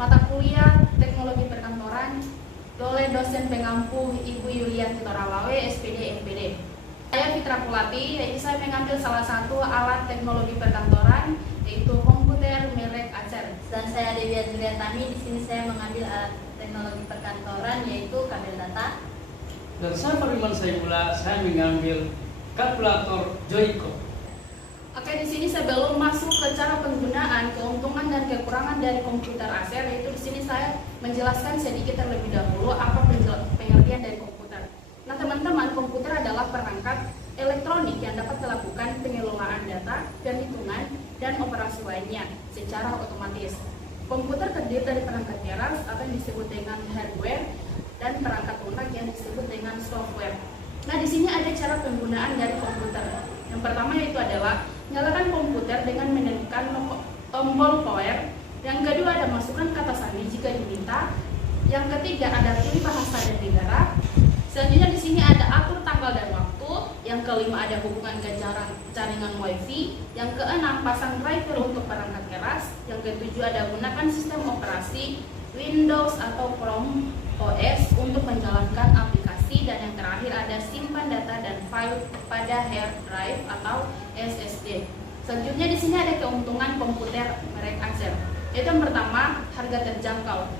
mata kuliah Teknologi Perkantoran oleh dosen pengampu Ibu Yulianti Toralawe, SPD MPD. Saya Fitra Kulati, yaitu saya mengambil salah satu alat teknologi perkantoran, yaitu komputer merek Acer. Dan saya Dewi Adriatami, di sini saya mengambil alat teknologi perkantoran, yaitu kabel data. Dan saya Fariman Saifullah, saya mengambil kalkulator Joyco. Oke, di sini sebelum masuk ke cara penggunaan, keuntungan dan kekurangan dari komputer Acer, yaitu di sini saya menjelaskan sedikit terlebih dahulu apa pengertian dari komputer. Nah, teman-teman, komputer adalah perangkat elektronik yang dapat melakukan pengelolaan data, perhitungan, dan operasi lainnya secara otomatis. Komputer terdiri dari perangkat keras atau yang disebut dengan hardware dan perangkat lunak yang disebut dengan software. Nah, di sini ada cara penggunaan dari komputer. Yang pertama yaitu adalah nyalakan komputer dengan menekan tombol power. Yang kedua ada masukkan kata sandi jika diminta. Yang ketiga ada pilih bahasa dan negara. Selanjutnya di sini ada atur tanggal dan waktu. Yang kelima ada hubungan ke jaringan WiFi. Yang keenam pasang driver untuk perangkat keras. Yang ketujuh ada gunakan sistem operasi Windows atau Chrome OS untuk menjalankan aplikasi. Dan yang terakhir ada simpan data dan file pada hard drive atau SSD. Selanjutnya di sini ada keuntungan komputer merek Acer. Yaitu yang pertama, harga terjangkau.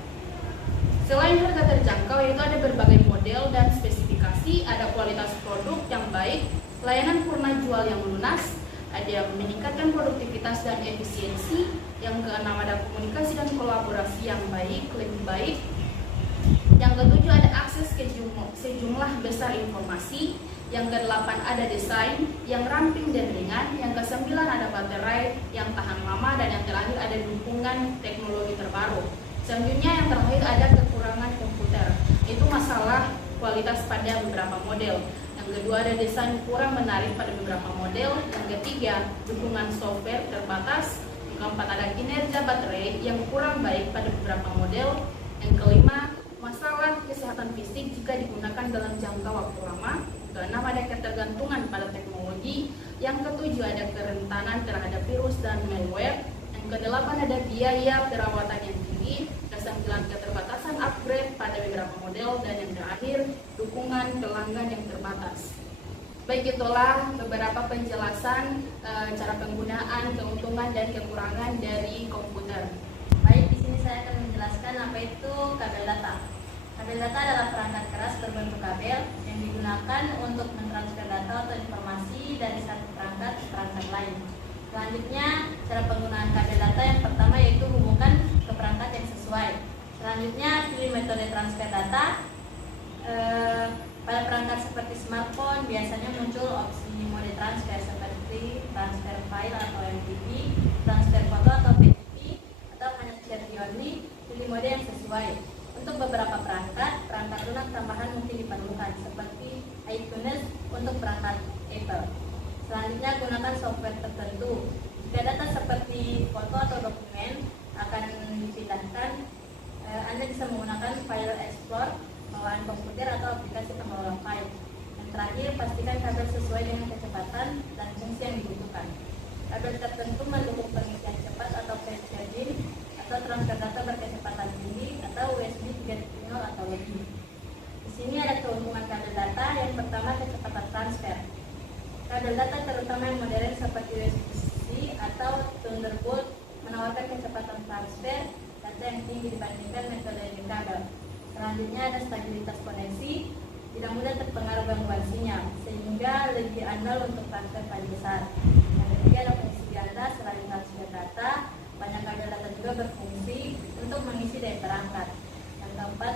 Selain harga terjangkau, yaitu ada berbagai model dan spesifikasi, ada kualitas produk yang baik, layanan purna jual yang lunas, ada yang meningkatkan produktivitas dan efisiensi, yang keenam ada komunikasi dan kolaborasi yang baik, lebih baik. Yang ketujuh ada akses ke sejumlah besar informasi. Yang kedelapan ada desain yang ramping dan ringan. Yang kesembilan ada baterai yang tahan lama. Dan yang terakhir ada dukungan teknologi terbaru. Selanjutnya yang terakhir ada kekurangan komputer. Itu masalah kualitas pada beberapa model. Yang kedua ada desain kurang menarik pada beberapa model. Yang ketiga dukungan software terbatas. Yang keempat ada kinerja baterai yang kurang baik pada beberapa model. Yang kelima masalah kesehatan fisik jika digunakan dalam jangka waktu lama. Keenam ada ketergantungan pada teknologi. Yang ketujuh ada kerentanan terhadap virus dan malware. Yang kedelapan ada biaya perawatan yang tinggi. Kesembilan keterbatasan upgrade pada beberapa model. Dan yang terakhir dukungan pelanggan yang terbatas. Baik, itulah beberapa penjelasan cara penggunaan, keuntungan dan kekurangan dari komputer. Baik, di sini saya akan menjelaskan apa itu kabel data. Kabel data adalah perangkat keras berbentuk kabel yang digunakan untuk mentransfer data atau informasi dari satu perangkat ke perangkat lain. Selanjutnya, cara penggunaan kabel data yang pertama yaitu hubungkan ke perangkat yang sesuai. Selanjutnya, pilih metode transfer data. Pada perangkat seperti smartphone biasanya muncul opsi mode transfer seperti transfer file atau MPV, transfer foto atau PTP, atau hanya CRT only. Pilih mode yang sesuai. Untuk beberapa perangkat lunak tambahan mungkin diperlukan seperti iTunes untuk perangkat Apple. Selanjutnya gunakan software tertentu. Jika data seperti foto atau dokumen akan dipindahkan, Anda bisa menggunakan file explorer bawaan komputer atau aplikasi pengelola file. Yang terakhir, pastikan kabel sesuai dengan kecepatan dan fungsi yang dibutuhkan. Kabel tertentu mendukung pengisian cepat atau fast charging atau transfer data berkecepatan tinggi atau USB 3.0 atau lebih. Di sini ada keuntungan kabel data. Yang pertama, kecepatan transfer. Kabel data terutama yang modern seperti USB-C atau Thunderbolt menawarkan kecepatan transfer data yang tinggi dibandingkan metode kabel. Selanjutnya ada stabilitas koneksi, tidak mudah terpengaruh gangguan sinyal sehingga lebih andal untuk transfer file besar. Yang ketiga ada fungsi ganda. Selain transfer data, banyak kabel data juga berfungsi untuk mengisi daya perangkat. Yang keempat,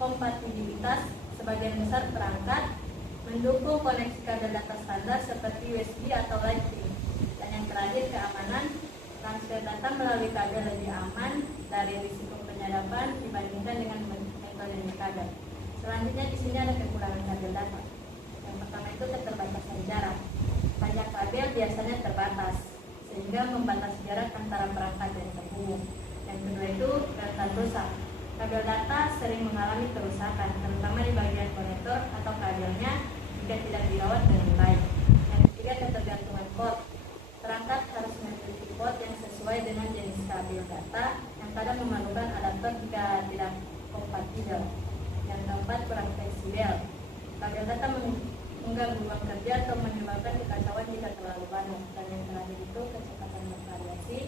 kompatibilitas. Sebagian besar perangkat mendukung koneksi kabel data standar seperti USB atau Lightning. Dan yang terakhir, keamanan. Transfer data melalui kabel lebih aman dari risiko penyadapan dibandingkan dengan metode kabel. Selanjutnya di sini ada kekurangan kabel data. Yang pertama itu keterbatasan jarak. Banyak kabel biasanya terbatas sehingga membatasi jarak antara perangkat yang terhubung. Yang kedua itu rentan rusak. Kabel data sering mengalami kerusakan, terutama di bagian konektor atau kabelnya jika tidak dirawat dengan baik. Yang ketiga, ketergantungan port. Perangkat harus memiliki port yang sesuai dengan jenis kabel data. Yang kadang memerlukan adaptor jika tidak kompatibel. Yang keempat, kurang fleksibel. Kabel data mengganggu ruang kerja atau menyebabkan kekacauan jika terlalu panas. Dan yang terakhir itu kecepatan bervariasi.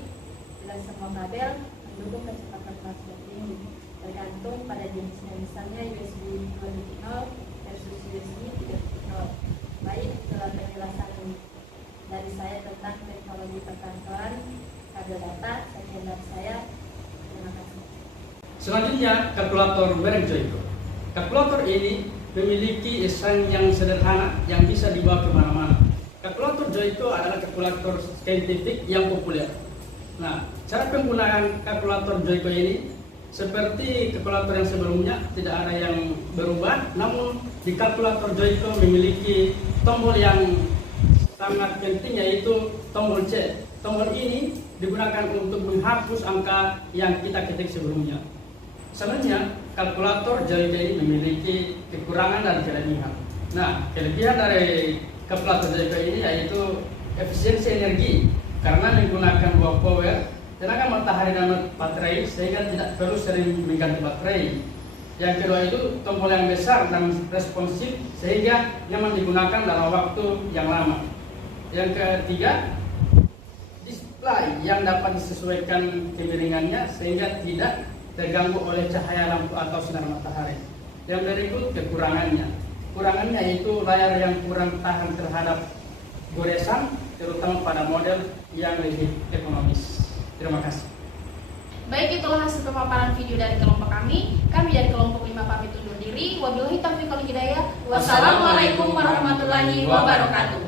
Bila semua kabel mendukung kecepatan transfer tinggi, tergantung pada jenisnya, misalnya USB 2.0 versus USB 3.0. Baik, itulah penjelasan dari saya tentang teknologi perkantoran kabel data. Sekian dari saya. Terima kasih. Selanjutnya, kalkulator merek Joico. Kalkulator ini memiliki desain yang sederhana yang bisa dibawa kemana-mana. Kalkulator Joico adalah kalkulator saintifik yang populer. Nah, cara penggunaan kalkulator Joico ini seperti kalkulator yang sebelumnya, tidak ada yang berubah. Namun di kalkulator Joico memiliki tombol yang sangat penting, yaitu tombol C. Tombol ini digunakan untuk menghapus angka yang kita ketik sebelumnya. Sebenarnya kalkulator Joico ini memiliki kekurangan dan kelebihan. Nah, kelebihan dari kalkulator Joico ini yaitu efisiensi energi karena menggunakan dua power, tenaga matahari dan baterai, sehingga tidak perlu sering mengganti baterai. Yang kedua itu tombol yang besar dan responsif sehingga nyaman digunakan dalam waktu yang lama. Yang ketiga, display yang dapat disesuaikan kemiringannya sehingga tidak terganggu oleh cahaya lampu atau sinar matahari. Yang berikut kekurangannya. Kurangannya itu layar yang kurang tahan terhadap goresan, terutama pada model yang lebih ekonomis. Terima kasih. Baik, itulah hasil pemaparan video dari kelompok kami. Kami dari kelompok 5 pamit undur diri. Wabillahi taufiq wal hidayah. Wassalamualaikum warahmatullahi wabarakatuh.